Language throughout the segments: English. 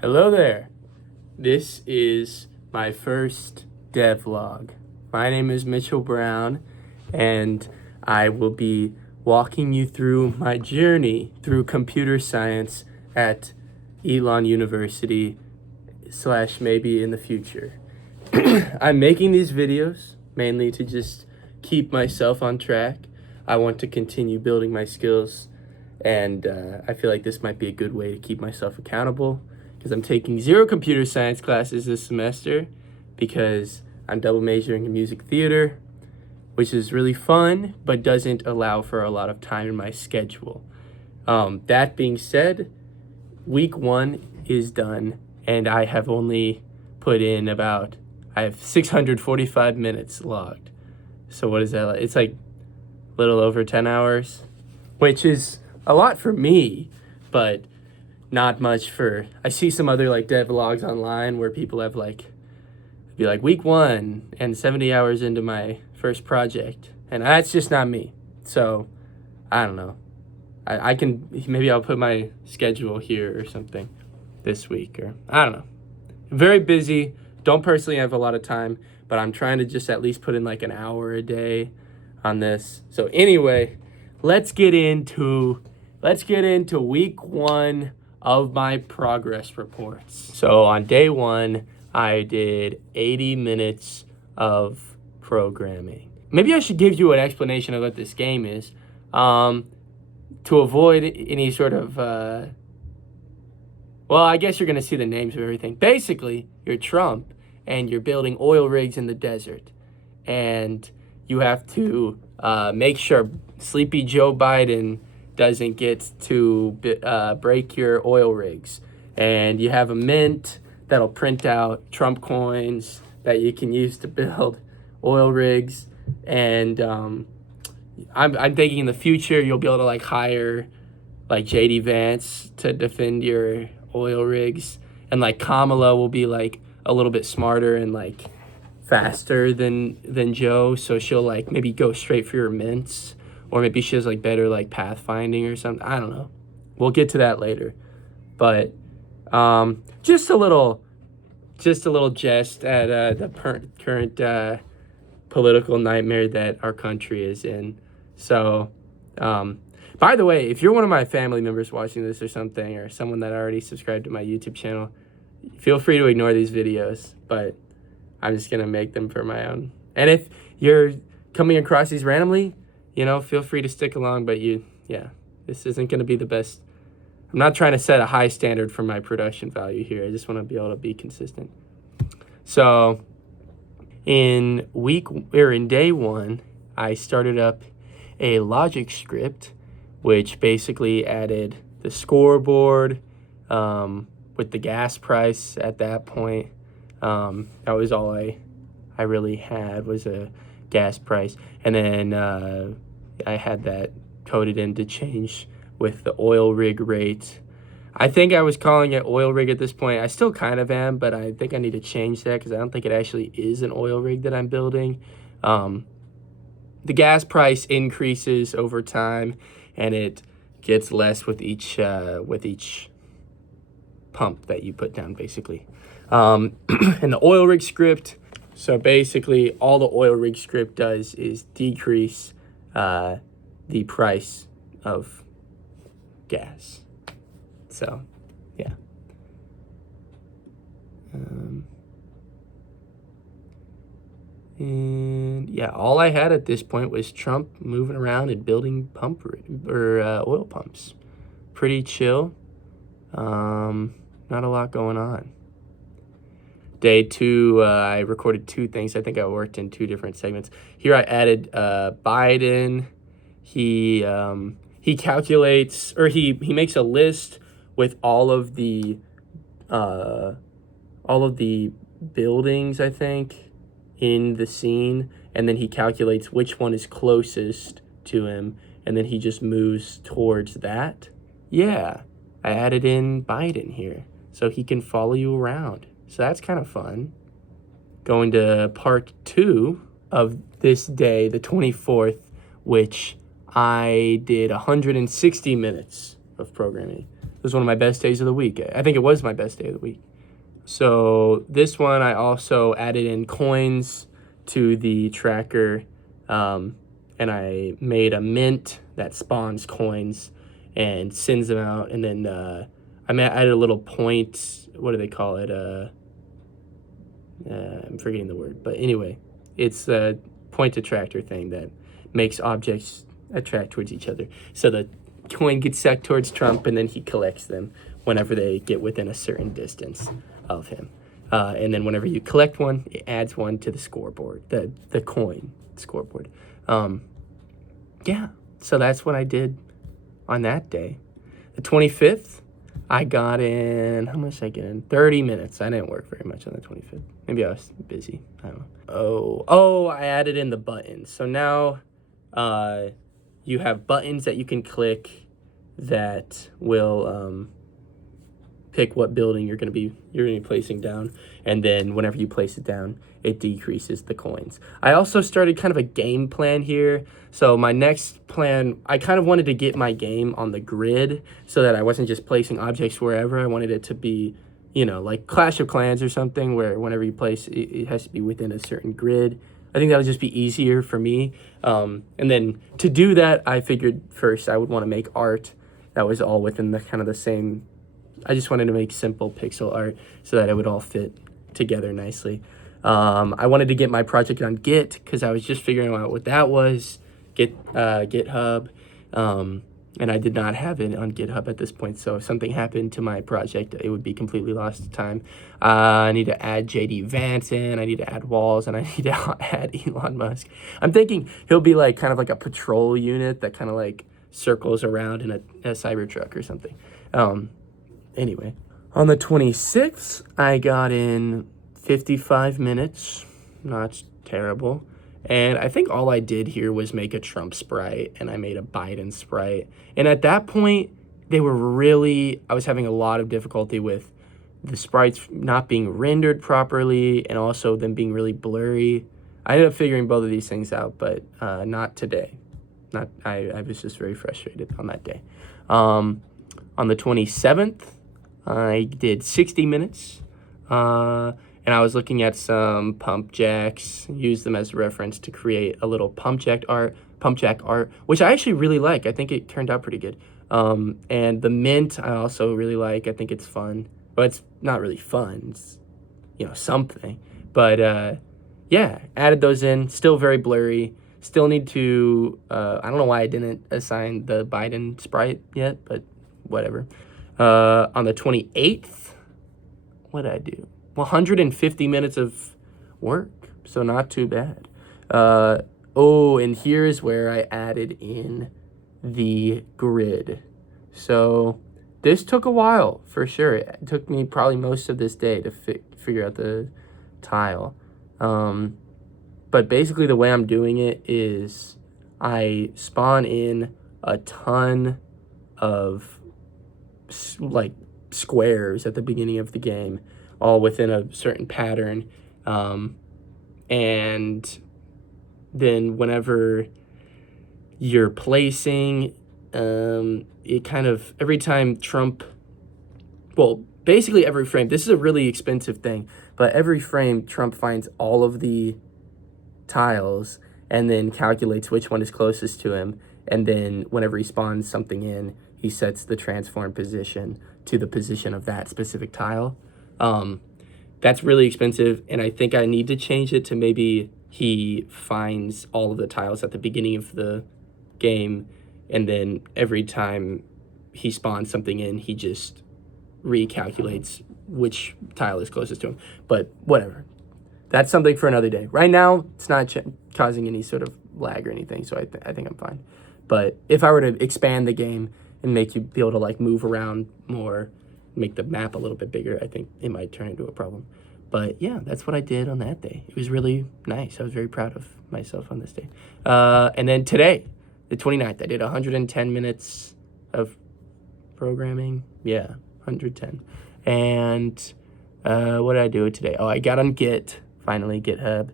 Hello there. This is my first devlog. My name is Mitchell Brown, and I will be walking you through my journey through computer science at Elon University / maybe in the future. I'm making these videos mainly to just keep myself on track. I want to continue building my skills, and I feel like this might be a good way to keep myself accountable, because I'm taking 0 computer science classes this semester because I'm double majoring in music theater, which is really fun, but doesn't allow for a lot of time in my schedule. That being said, week 1 is done, and I have only put in I have 645 minutes logged. So what is that like? It's like a little over 10 hours, which is a lot for me, but not much I see some other like devlogs online where people have be like week 1 and 70 hours into my first project, and that's just not me. So I don't know. I can, maybe I'll put my schedule here or something this week, or I don't know. Very busy. Don't personally have a lot of time, but I'm trying to just at least put in like an hour a day on this. So anyway, let's get into week 1 of my progress reports. So on day 1, I did 80 minutes of programming. Maybe I should give you an explanation of what this game is, to avoid any sort of, well, I guess you're gonna see the names of everything. Basically, you're Trump, and you're building oil rigs in the desert, and you have to make sure Sleepy Joe Biden doesn't get to break your oil rigs. And you have a mint that'll print out Trump coins that you can use to build oil rigs. And I'm thinking in the future you'll be able to like hire like JD Vance to defend your oil rigs, and like Kamala will be like a little bit smarter and like faster than Joe, so she'll like maybe go straight for your mints. Or maybe she has like better like pathfinding or something. I don't know. We'll get to that later. But just a little jest at the current political nightmare that our country is in. So, by the way, if you're one of my family members watching this or something, or someone that already subscribed to my YouTube channel, feel free to ignore these videos. But I'm just gonna make them for my own. And if you're coming across these randomly, feel free to stick along, but this isn't going to be the best. I'm not trying to set a high standard for my production value here. I just want to be able to be consistent. So in day 1, I started up a logic script, which basically added the scoreboard with the gas price at that point. That was all I really had, was a gas price. And then I had that coded in to change with the oil rig rate. I think I was calling it oil rig at this point. I still kind of am, but I think I need to change that because I don't think it actually is an oil rig that I'm building. The gas price increases over time, and it gets less with each pump that you put down, basically. And the oil rig script, so basically all the oil rig script does is decrease the price of gas. So, yeah. And yeah, all I had at this point was Trump moving around and building oil pumps. Pretty chill. Not a lot going on. Day 2, I recorded 2 things. I think I worked in 2 different segments. Here I added Biden. He calculates, or he makes a list with all of the buildings, I think, in the scene, and then he calculates which one is closest to him, and then he just moves towards that. Yeah, I added in Biden here, so he can follow you around. So that's kind of fun. Going to part 2 of this day, the 24th, which I did 160 minutes of programming. It was one of my best days of the week. I think it was my best day of the week. So this one, I also added in coins to the tracker, and I made a mint that spawns coins and sends them out. And then I added a little point. What do they call it? I'm forgetting the word. But anyway, it's a point attractor thing that makes objects attract towards each other. So the coin gets sucked towards Trump, and then he collects them whenever they get within a certain distance of him. And then whenever you collect one, it adds one to the scoreboard, the coin scoreboard. Yeah, so that's what I did on that day. The 25th, I got in, how much did I get in? 30 minutes. I didn't work very much on the 25th. Maybe I was busy. I don't know. Oh, I added in the buttons. So now you have buttons that you can click that will pick what building you're gonna be placing down, and then whenever you place it down, it decreases the coins. I also started kind of a game plan here. So my next plan, I kind of wanted to get my game on the grid so that I wasn't just placing objects wherever. I wanted it to be, like Clash of Clans or something, where whenever you place, it has to be within a certain grid. I think that would just be easier for me. And then to do that, I figured first I would want to make art that was all within the kind of the same. I just wanted to make simple pixel art so that it would all fit together nicely. I wanted to get my project on Git because I was just figuring out what that was, GitHub, and I did not have it on GitHub at this point. So if something happened to my project, it would be completely lost to time. I need to add JD Vance in, I need to add Walls, and I need to add Elon Musk. I'm thinking he'll be like kind of like a patrol unit that kind of like circles around in a Cybertruck or something. Anyway, on the 26th, I got in 55 minutes. Not terrible. And I think all I did here was make a Trump sprite, and I made a Biden sprite. And at that point, I was having a lot of difficulty with the sprites not being rendered properly and also them being really blurry. I ended up figuring both of these things out, but not today. I was just very frustrated on that day. On the 27th, I did 60 minutes, and I was looking at some pump jacks, used them as a reference to create a little pump jack art, which I actually really like. I think it turned out pretty good. And the mint I also really like. I think it's fun, but it's not really fun. It's, something. But yeah, added those in. Still very blurry. Still need to, I don't know why I didn't assign the Biden sprite yet, but whatever. On the 28th, what did I do? 150 minutes of work, so not too bad. And here's where I added in the grid. So this took a while, for sure. It took me probably most of this day to figure out the tile. But basically the way I'm doing it is I spawn in a ton of like squares at the beginning of the game, all within a certain pattern, and then whenever you're placing, it kind of every time basically every frame, this is a really expensive thing, but every frame Trump finds all of the tiles and then calculates which one is closest to him, and then whenever he spawns something in, he sets the transform position to the position of that specific tile. That's really expensive, and I think I need to change it to maybe he finds all of the tiles at the beginning of the game, and then every time he spawns something in, he just recalculates which tile is closest to him. But whatever. That's something for another day. Right now, it's not causing any sort of lag or anything, so I think I'm fine. But if I were to expand the game and make you be able to like move around more, make the map a little bit bigger, I think it might turn into a problem. But yeah, that's what I did on that day. It was really nice. I was very proud of myself on this day. And then today, the 29th, I did 110 minutes of programming. Yeah, 110. And what did I do today? Oh, I got on Git, finally, GitHub.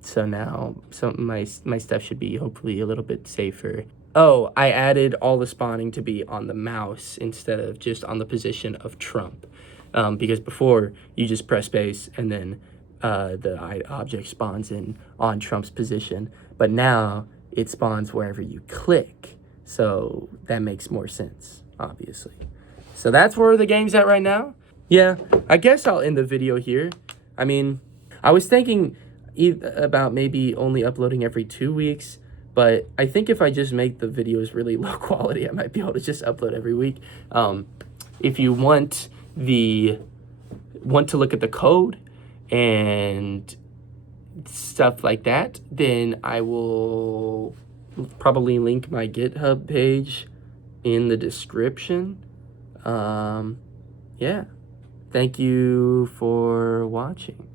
So now my stuff should be hopefully a little bit safer. Oh, I added all the spawning to be on the mouse instead of just on the position of Trump. Because before, you just press space and then the object spawns in on Trump's position. But now, it spawns wherever you click. So that makes more sense, obviously. So that's where the game's at right now. Yeah, I guess I'll end the video here. I mean, I was thinking about maybe only uploading every 2 weeks, but I think if I just make the videos really low quality, I might be able to just upload every week. If you want to look at the code and stuff like that, then I will probably link my GitHub page in the description. Yeah. Thank you for watching.